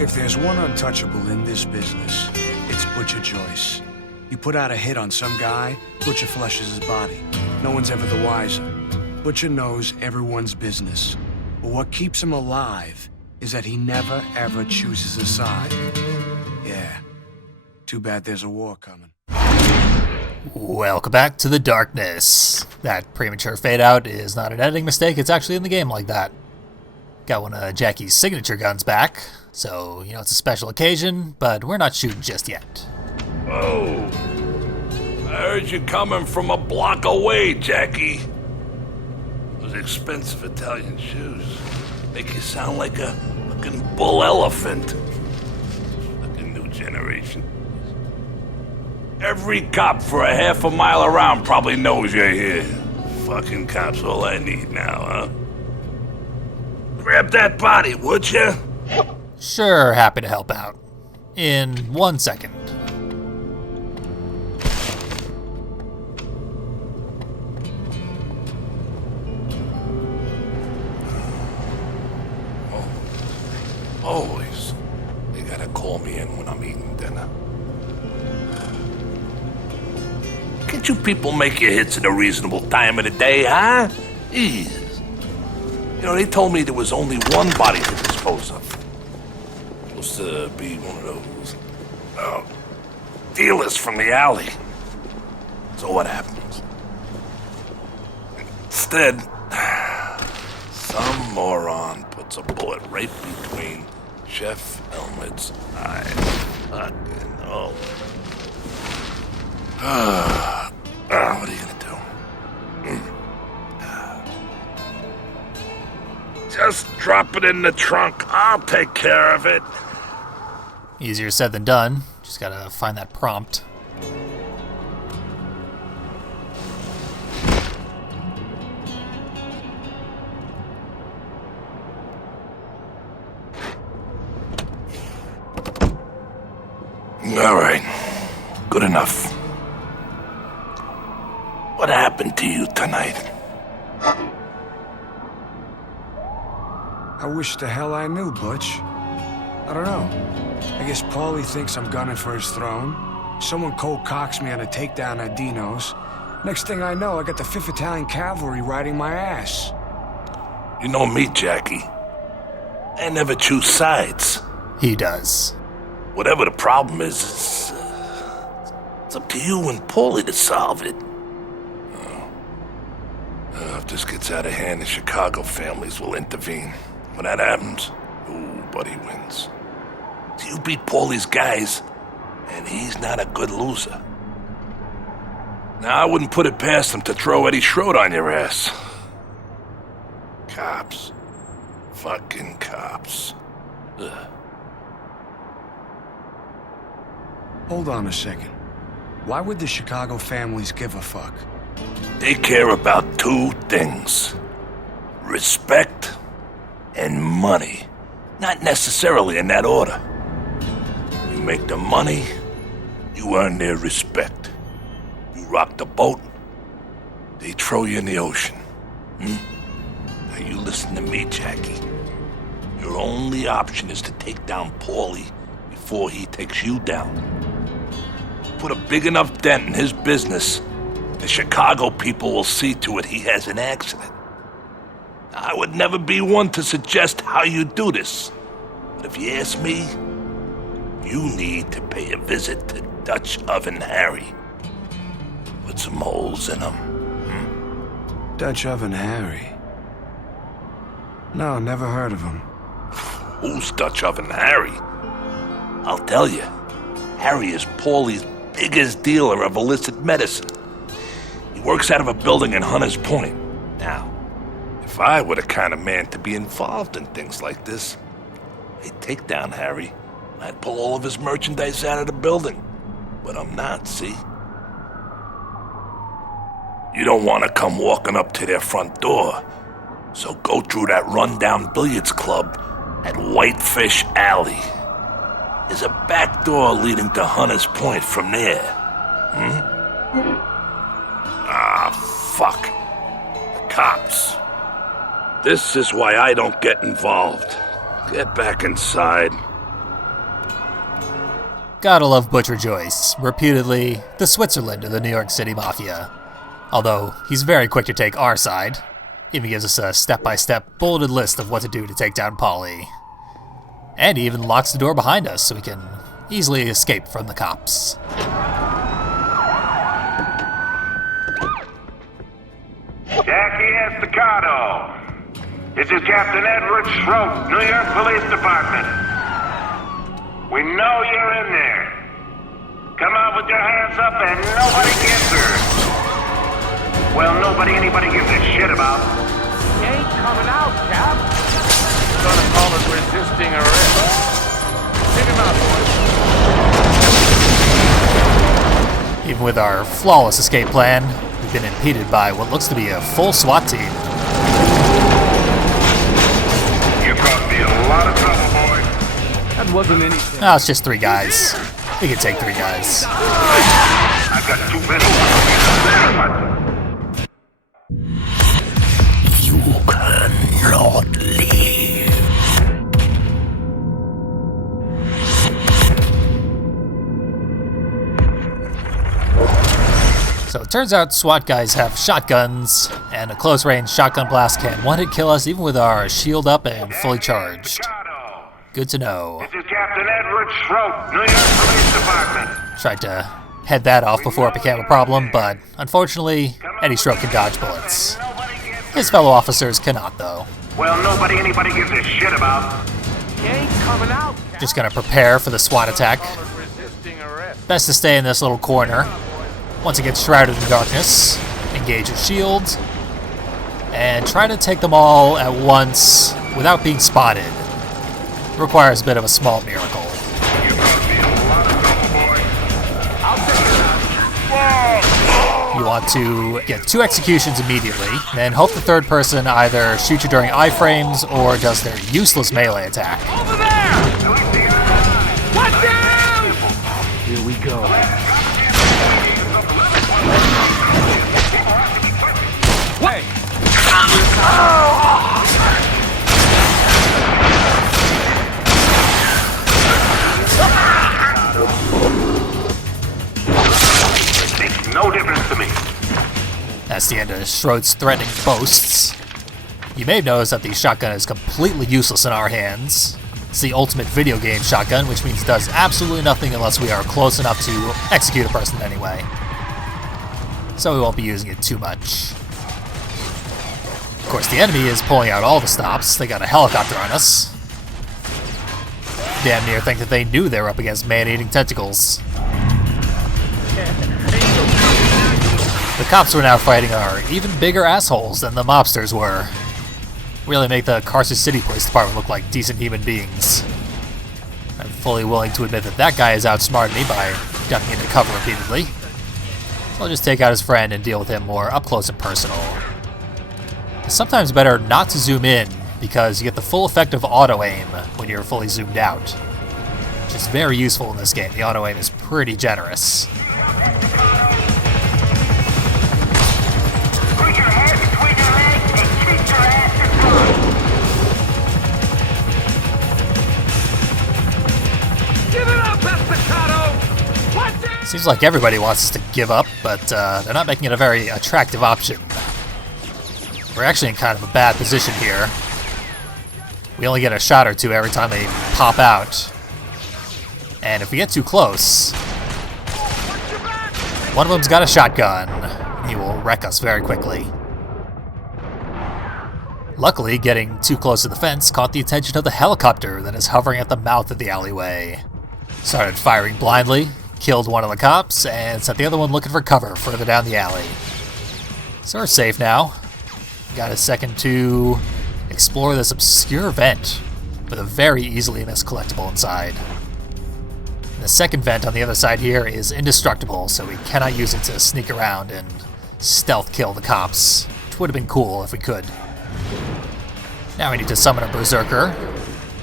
If there's one untouchable in this business, it's Butcher Joyce. You put out a hit on some guy, Butcher flushes his body. No one's ever the wiser. Butcher knows everyone's business. But what keeps him alive is that he never, ever chooses a side. Yeah. Too bad there's a war coming. Welcome back to the darkness. That premature fade out is not an editing mistake, it's actually in the game like that. Got one of Jackie's signature guns back, so, you know, it's a special occasion, but we're not shooting just yet. Oh, I heard you coming from a block away, Jackie. Those expensive Italian shoes make you sound like a fucking bull elephant. Fucking new generation. Every cop for a half a mile around probably knows you're here. Fucking cops all I need now, huh? Grab that body, would you? Sure, happy to help out. In 1 second. Always. They gotta call me in when I'm eating dinner. Can't you people make your hits at a reasonable time of the day, huh? Jeez. You know, they told me there was only one body to dispose of. Supposed to be one of those dealers from the alley. So what happens? Instead, some moron puts a bullet right between Chef Helmet's eyes. Fucking oh. What are you gonna do? Just drop it in the trunk. I'll take care of it. Easier said than done. Just gotta find that prompt. All right. Good enough. What happened to you tonight? I wish the hell I knew, Butch. I don't know. I guess Paulie thinks I'm gunning for his throne. Someone cold cocks me on a takedown at Dino's. Next thing I know, I got the 5th Italian Cavalry riding my ass. You know me, Jackie. I never choose sides. He does. Whatever the problem is, it's up to you and Paulie to solve it. If this gets out of hand, the Chicago families will intervene. When that happens, nobody wins. So you beat Paulie's guys, and he's not a good loser. Now, I wouldn't put it past him to throw Eddie Schroed on your ass. Cops. Fucking cops. Ugh. Hold on a second. Why would the Chicago families give a fuck? They care about two things. Respect and money. Not necessarily in that order. You make the money, you earn their respect. You rock the boat, they throw you in the ocean. Now you listen to me, Jackie. Your only option is to take down Paulie before he takes you down. Put a big enough dent in his business, the Chicago people will see to it he has an accident. I would never be one to suggest how you do this, but if you ask me, you need to pay a visit to Dutch Oven Harry. Put some holes in him. Dutch Oven Harry? No, never heard of him. Who's Dutch Oven Harry? I'll tell you. Harry is Paulie's biggest dealer of illicit medicine. He works out of a building in Hunters Point. Now, if I were the kind of man to be involved in things like this, I'd take down Harry. I'd pull all of his merchandise out of the building. But I'm not, see? You don't want to come walking up to their front door. So go through that rundown billiards club at Whitefish Alley. There's a back door leading to Hunters Point from there. Ah, fuck. The cops. This is why I don't get involved. Get back inside. Gotta love Butcher Joyce, reputedly the Switzerland of the New York City Mafia. Although, he's very quick to take our side. Even gives us a step-by-step bulleted list of what to do to take down Polly. And he even locks the door behind us so we can easily escape from the cops. Jackie Estacado. This is Captain Edward Schroep, New York Police Department. We know you're in there. Come out with your hands up and nobody gets hurt. Well, anybody gives a shit about. He ain't coming out, Cap. Gonna call it resisting arrest. Take him out, boys. Even with our flawless escape plan, we've been impeded by what looks to be a full SWAT team. You caused me a lot of trouble, boy. That wasn't anything. No, it's just 3 guys. We can take 3 guys. I've got too many. You cannot leave. So it turns out SWAT guys have shotguns, and a close-range shotgun blast can one-hit kill us even with our shield up and fully charged. Good to know. This is Captain Edward Schroep, New York Police Department. Tried to head that off before it became a problem, but unfortunately, Eddie Schroep can dodge bullets. His fellow officers cannot, though. Well, anybody gives a shit about. He ain't coming out, Cap. Just gonna prepare for the SWAT attack. Call it resisting arrest. Best to stay in this little corner. Once it gets shrouded in darkness, engage your shield, and try to take them all at once without being spotted. Requires a bit of a small miracle. You caused me a lot of trouble, boy. I'll take him out. You want to get 2 executions immediately, then hope the third person either shoots you during iframes or does their useless melee attack. Over there! Watch out! Here we go. Wait! Makes no difference to me. That's the end of Schroed's threatening boasts. You may have noticed that the shotgun is completely useless in our hands. It's the ultimate video game shotgun, which means it does absolutely nothing unless we are close enough to execute a person anyway. So we won't be using it too much. Of course, the enemy is pulling out all the stops. They got a helicopter on us. Damn near think that they knew they were up against man-eating tentacles. The cops were now fighting are even bigger assholes than the mobsters were. Really make the Carson City Police Department look like decent human beings. I'm fully willing to admit that that guy has outsmarted me by ducking into cover repeatedly. So I'll just take out his friend and deal with him more up close and personal. It's sometimes better not to zoom in because you get the full effect of auto-aim when you're fully zoomed out. Which is very useful in this game. The auto-aim is pretty generous. Put your head between your legs and keep your ass to Give it up, Estacado! Watch out! Seems like everybody wants us to give up, but they're not making it a very attractive option. We're actually in kind of a bad position here. We only get a shot or 2 every time they pop out. And if we get too close, one of them's got a shotgun. He will wreck us very quickly. Luckily, getting too close to the fence caught the attention of the helicopter that is hovering at the mouth of the alleyway. Started firing blindly, killed one of the cops, and sent the other one looking for cover further down the alley. So we're safe now. Got a second to explore this obscure vent with a very easily missed collectible inside. The second vent on the other side here is indestructible, so we cannot use it to sneak around and stealth kill the cops, which would have been cool if we could. Now we need to summon a berserker.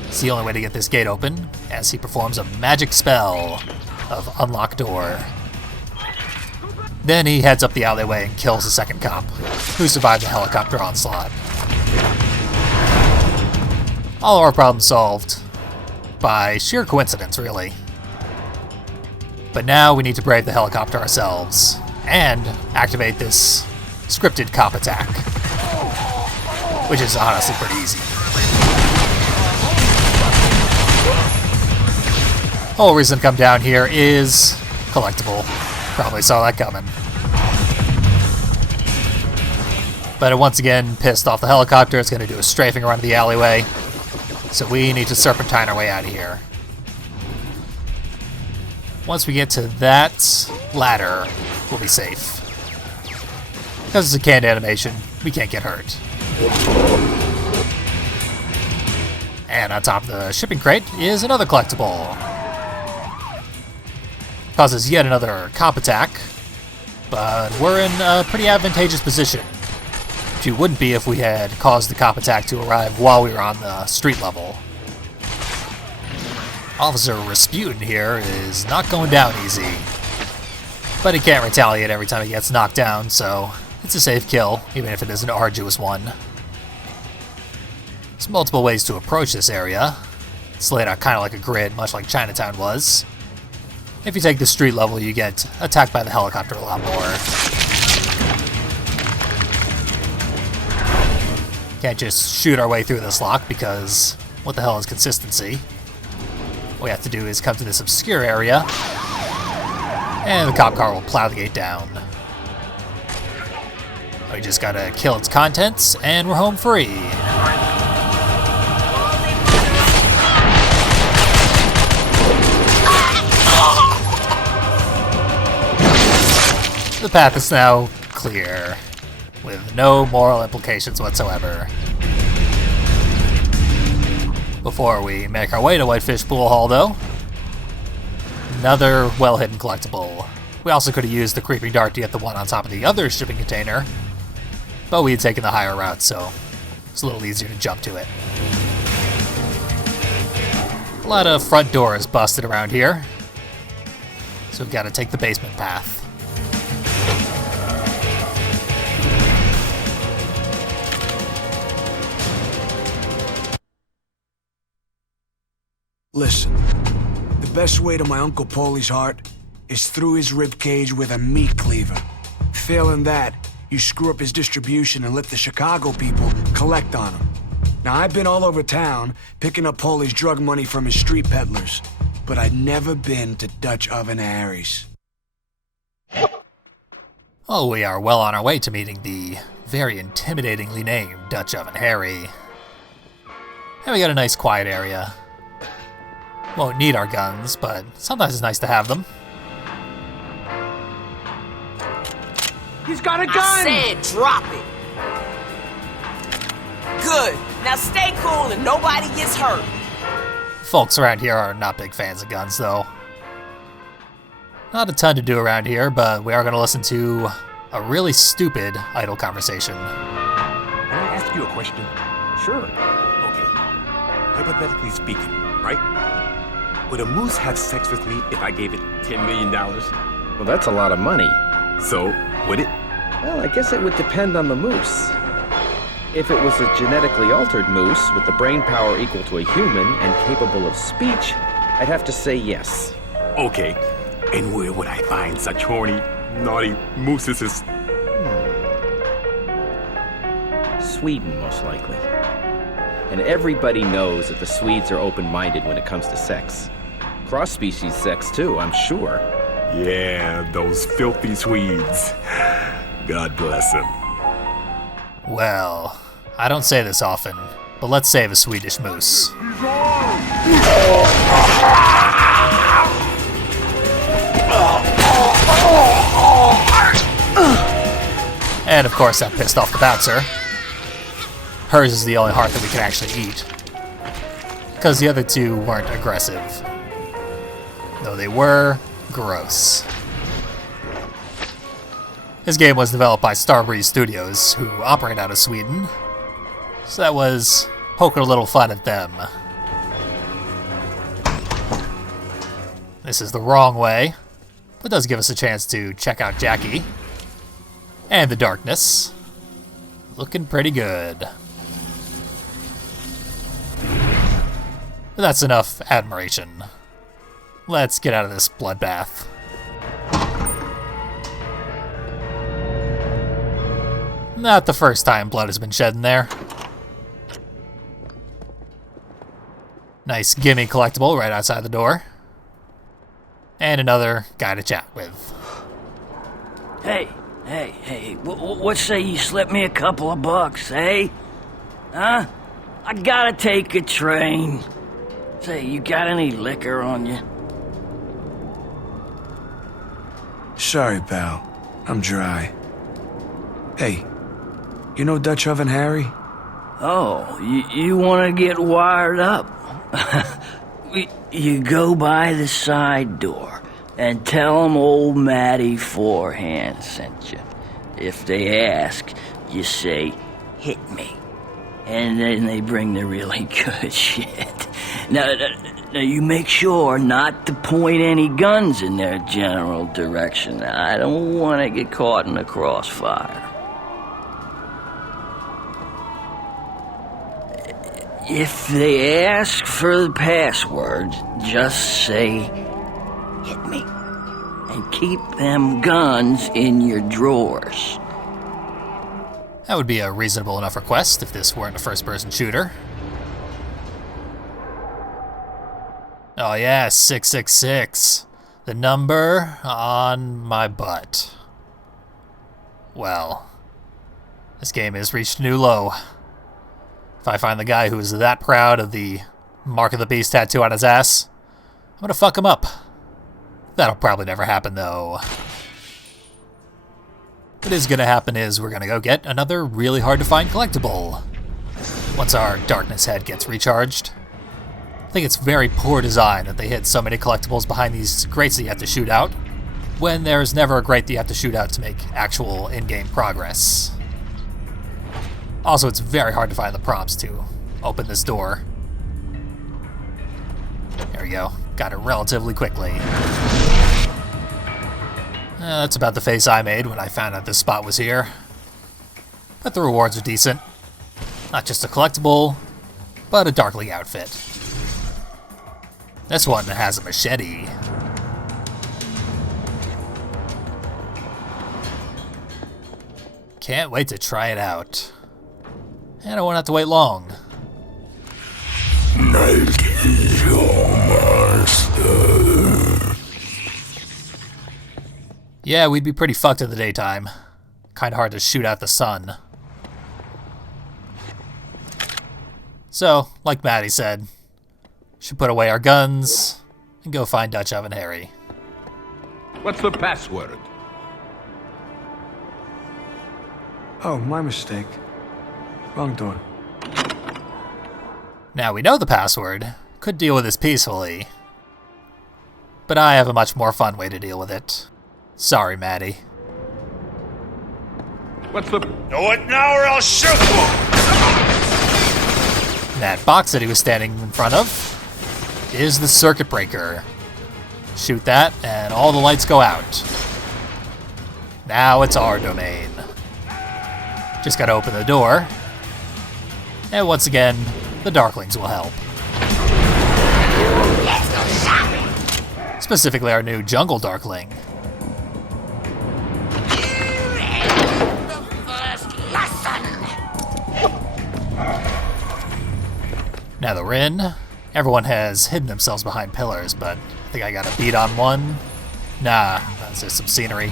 It's the only way to get this gate open, as he performs a magic spell of unlock door. Then he heads up the alleyway and kills the second cop, who survived the helicopter onslaught. All our problems solved. By sheer coincidence, really. But now we need to brave the helicopter ourselves and activate this scripted cop attack, which is honestly pretty easy. Whole reason to come down here is collectible. Probably saw that coming. But it once again pissed off the helicopter. It's going to do a strafing around the alleyway. So we need to serpentine our way out of here. Once we get to that ladder, we'll be safe. Because it's a canned animation, we can't get hurt. And on top of the shipping crate is another collectible. Causes yet another cop attack, but we're in a pretty advantageous position. Which it wouldn't be if we had caused the cop attack to arrive while we were on the street level. Officer Rasputin here is not going down easy. But he can't retaliate every time he gets knocked down, so it's a safe kill, even if it is an arduous one. There's multiple ways to approach this area. It's laid out kind of like a grid, much like Chinatown was. If you take the street level, you get attacked by the helicopter a lot more. Can't just shoot our way through this lock because what the hell is consistency? What we have to do is come to this obscure area, and the cop car will plow the gate down. We just gotta kill its contents, and we're home free. The path is now clear, with no moral implications whatsoever. Before we make our way to Whitefish Pool Hall, though, another well-hidden collectible. We also could have used the creeping dart to get the one on top of the other shipping container, but we had taken the higher route, so it's a little easier to jump to it. A lot of front doors busted around here, so we've got to take the basement path. Listen, the best way to my Uncle Paulie's heart is through his rib cage with a meat cleaver. Failing that, you screw up his distribution and let the Chicago people collect on him. Now, I've been all over town picking up Paulie's drug money from his street peddlers, but I'd never been to Dutch Oven Harry's. Oh, we are well on our way to meeting the very intimidatingly named Dutch Oven Harry. And we got a nice quiet area. Won't need our guns, but sometimes it's nice to have them. He's got a gun! I said drop it. Good. Now stay cool and nobody gets hurt. Folks around here are not big fans of guns, though. Not a ton to do around here, but we are going to listen to a really stupid idle conversation. Can I ask you a question? Sure. Okay. Hypothetically speaking, right? Would a moose have sex with me if I gave it $10 million? Well, that's a lot of money. So, would it? Well, I guess it would depend on the moose. If it was a genetically altered moose with the brain power equal to a human and capable of speech, I'd have to say yes. Okay. And where would I find such horny, naughty mooses? Sweden, most likely. And everybody knows that the Swedes are open-minded when it comes to sex. Cross-species sex, too, I'm sure. Yeah, those filthy Swedes. God bless them. Well, I don't say this often, but let's save a Swedish moose. And of course that pissed off the bouncer. Hers is the only heart that we can actually eat, because the other two weren't aggressive, though they were gross. This game was developed by Starbreeze Studios, who operate out of Sweden, so that was poking a little fun at them. This is the wrong way, but does give us a chance to check out Jackie. And the darkness. Looking pretty good. But that's enough admiration. Let's get out of this bloodbath. Not the first time blood has been shed in there. Nice gimme collectible right outside the door. And another guy to chat with. Hey, what say you slip me a couple of bucks, eh? Huh? I gotta take a train. Say, you got any liquor on you? Sorry, pal. I'm dry. Hey, you know Dutch Oven Harry? Oh, you wanna get wired up? You go by the side door and tell them old Matty Forehand sent you. If they ask, you say, hit me. And then they bring the really good shit. Now, you make sure not to point any guns in their general direction. I don't want to get caught in the crossfire. If they ask for the password, just say, hit me. And keep them guns in your drawers. That would be a reasonable enough request if this weren't a first-person shooter. Oh yeah, 666. The number on my butt. Well, this game has reached a new low. If I find the guy who is that proud of the Mark of the Beast tattoo on his ass, I'm gonna fuck him up. That'll probably never happen, though. What is gonna happen is we're gonna go get another really hard-to-find collectible. Once our darkness head gets recharged. I think it's very poor design that they hid so many collectibles behind these grates that you have to shoot out, when there's never a grate that you have to shoot out to make actual in-game progress. Also, it's very hard to find the prompts to open this door. There we go. Got it relatively quickly. That's about the face I made when I found out this spot was here. But the rewards are decent. Not just a collectible, but a Darkling outfit. This one has a machete. Can't wait to try it out. And I won't have to wait long. Night is your master. Yeah, we'd be pretty fucked in the daytime. Kinda hard to shoot out the sun. So, like Maddie said, should put away our guns and go find Dutch Oven Harry. What's the password? Oh, my mistake. Wrong door. Now we know the password. Could deal with this peacefully. But I have a much more fun way to deal with it. Sorry, Maddie. What's the... Do it now or I'll shoot you! That box that he was standing in front of is the circuit breaker. Shoot that, and all the lights go out. Now it's our domain. Just gotta open the door. And once again, the Darklings will help. Let's go shopping. Specifically our new Jungle Darkling. The first lesson. Now the Rin. Everyone has hidden themselves behind pillars, but I think I got a beat on one. Nah, that's just some scenery.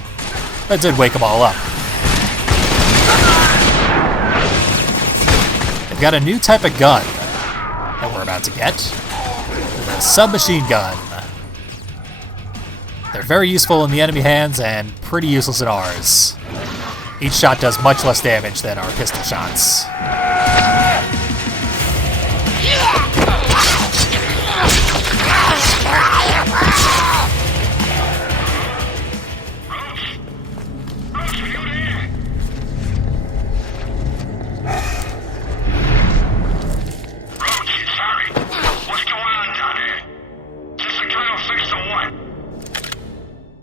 That did wake them all up. They've got a new type of gun that we're about to get. The submachine gun. They're very useful in the enemy hands and pretty useless in ours. Each shot does much less damage than our pistol shots.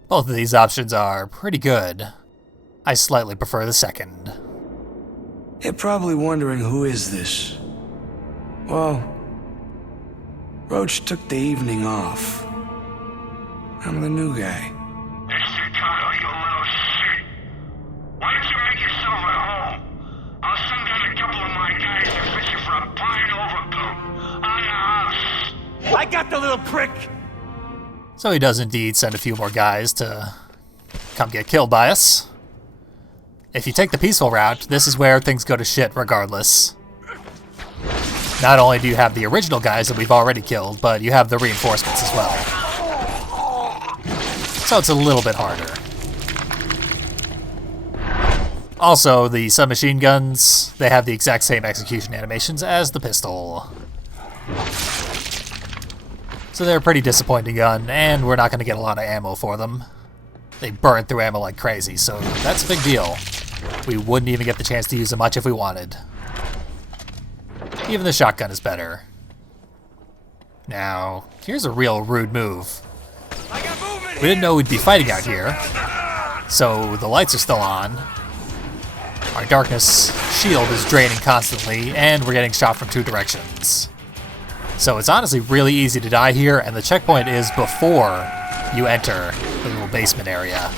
Both of these options are pretty good. I slightly prefer the second. You're probably wondering who is this? Well, Roach took the evening off. I'm the new guy. Mr. Kyle, you little shit. Why don't you make yourself at home? I got the little prick! So he does indeed send a few more guys to come get killed by us. If you take the peaceful route, this is where things go to shit regardless. Not only do you have the original guys that we've already killed, but you have the reinforcements as well. So it's a little bit harder. Also, the submachine guns, they have the exact same execution animations as the pistol. So they're a pretty disappointing gun, and we're not going to get a lot of ammo for them. They burn through ammo like crazy, so that's a big deal. We wouldn't even get the chance to use them much if we wanted. Even the shotgun is better. Now, here's a real rude move. We didn't know we'd be fighting out here, so the lights are still on. Our darkness shield is draining constantly, and we're getting shot from 2 directions. So it's honestly really easy to die here, and the checkpoint is before you enter the little basement area.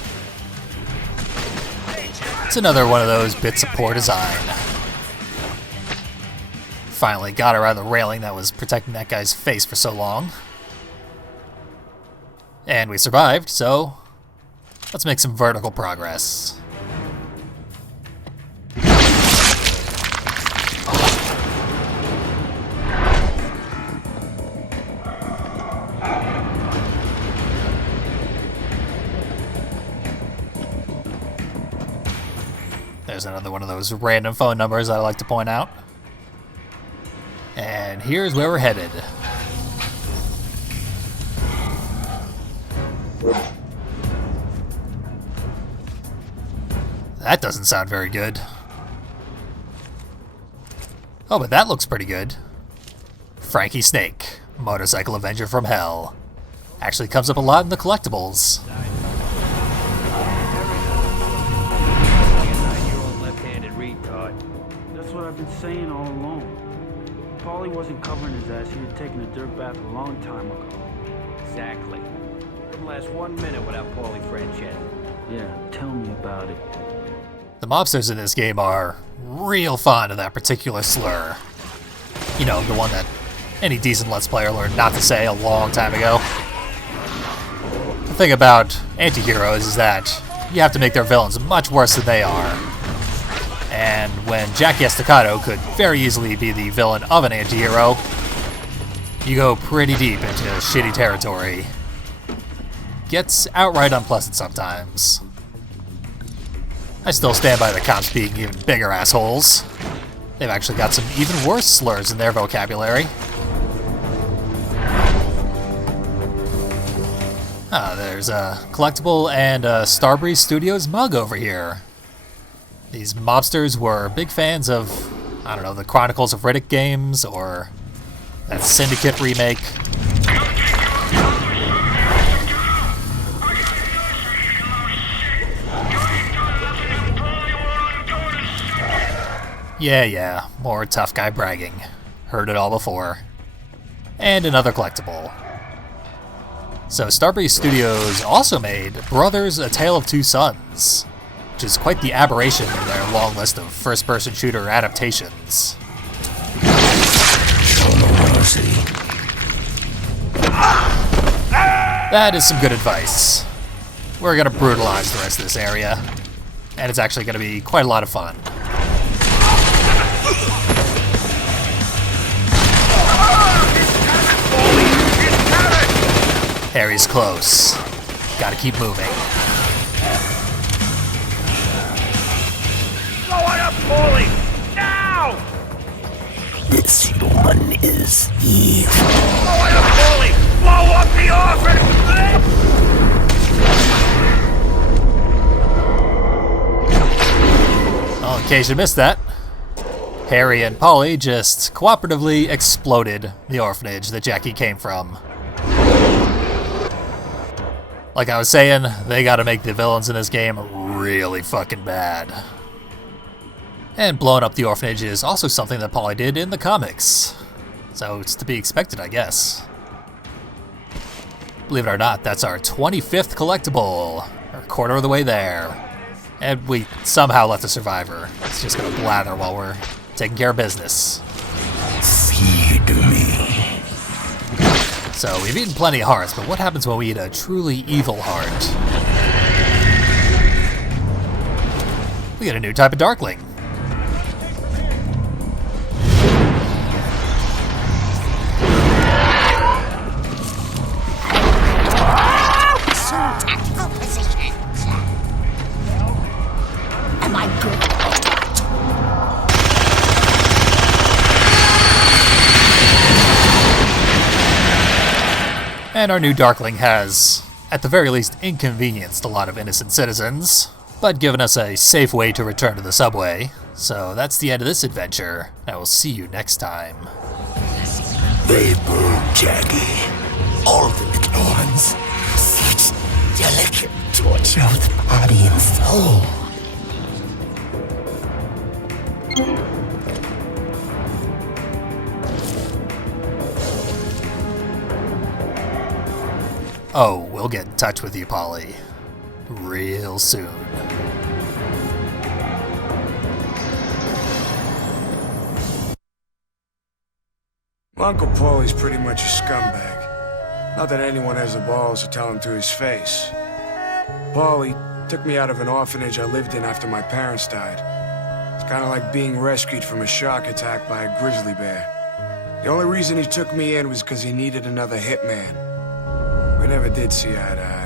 It's another one of those bits of poor design. Finally got around the railing that was protecting that guy's face for so long. And we survived, so let's make some vertical progress. There's another one of those random phone numbers I like to point out. And here's where we're headed. That doesn't sound very good. Oh, but that looks pretty good. Frankie Snake, Motorcycle Avenger from Hell. Actually comes up a lot in the collectibles. That's what I've been saying all along. If Paulie wasn't covering his ass, he'd have taken a dirt bath a long time ago. Exactly. Wouldn't last 1 minute without Paulie Franchetti. Yeah, tell me about it. The mobsters in this game are real fond of that particular slur. You know, the one that any decent Let's Player learned not to say a long time ago. The thing about anti-heroes is that you have to make their villains much worse than they are. And when Jackie Estacado could very easily be the villain of an anti-hero, you go pretty deep into shitty territory. Gets outright unpleasant sometimes. I still stand by the cops being even bigger assholes. They've actually got some even worse slurs in their vocabulary. There's a collectible and a Starbreeze Studios mug over here. These mobsters were big fans of, I don't know, the Chronicles of Riddick games or that Syndicate remake. Yeah, more tough guy bragging. Heard it all before. And another collectible. So Starbreeze Studios also made Brothers: A Tale of Two Sons, which is quite the aberration in their long list of first-person shooter adaptations. That is some good advice. We're gonna brutalize the rest of this area, and it's actually gonna be quite a lot of fun. Harry's close. Gotta keep moving. Blow it up, Paulie! Now! This human is evil. Blow it up, Paulie! Blow up the orphan! Well, in case you missed that, Harry and Polly just cooperatively exploded the orphanage that Jackie came from. Like I was saying, they gotta make the villains in this game really fucking bad. And blowing up the orphanage is also something that Polly did in the comics. So it's to be expected, I guess. Believe it or not, that's our 25th collectible. We're a quarter of the way there. And we somehow left a survivor. It's just gonna blather while we're taking care of business. Feed me. So we've eaten plenty of hearts, but what happens when we eat a truly evil heart? We get a new type of Darkling. Tactical positions. Am I good? And our new Darkling has, at the very least, inconvenienced a lot of innocent citizens, but given us a safe way to return to the subway. So that's the end of this adventure. I will see you next time. They burn Jackie. All the little ones. Such delicate torture of body and soul. Oh, we'll get in touch with you, Polly. Real soon. Uncle Paulie's pretty much a scumbag. Not that anyone has the balls to tell him to his face. Paulie took me out of an orphanage I lived in after my parents died. It's kind of like being rescued from a shark attack by a grizzly bear. The only reason he took me in was because he needed another hitman. We never did see eye to eye.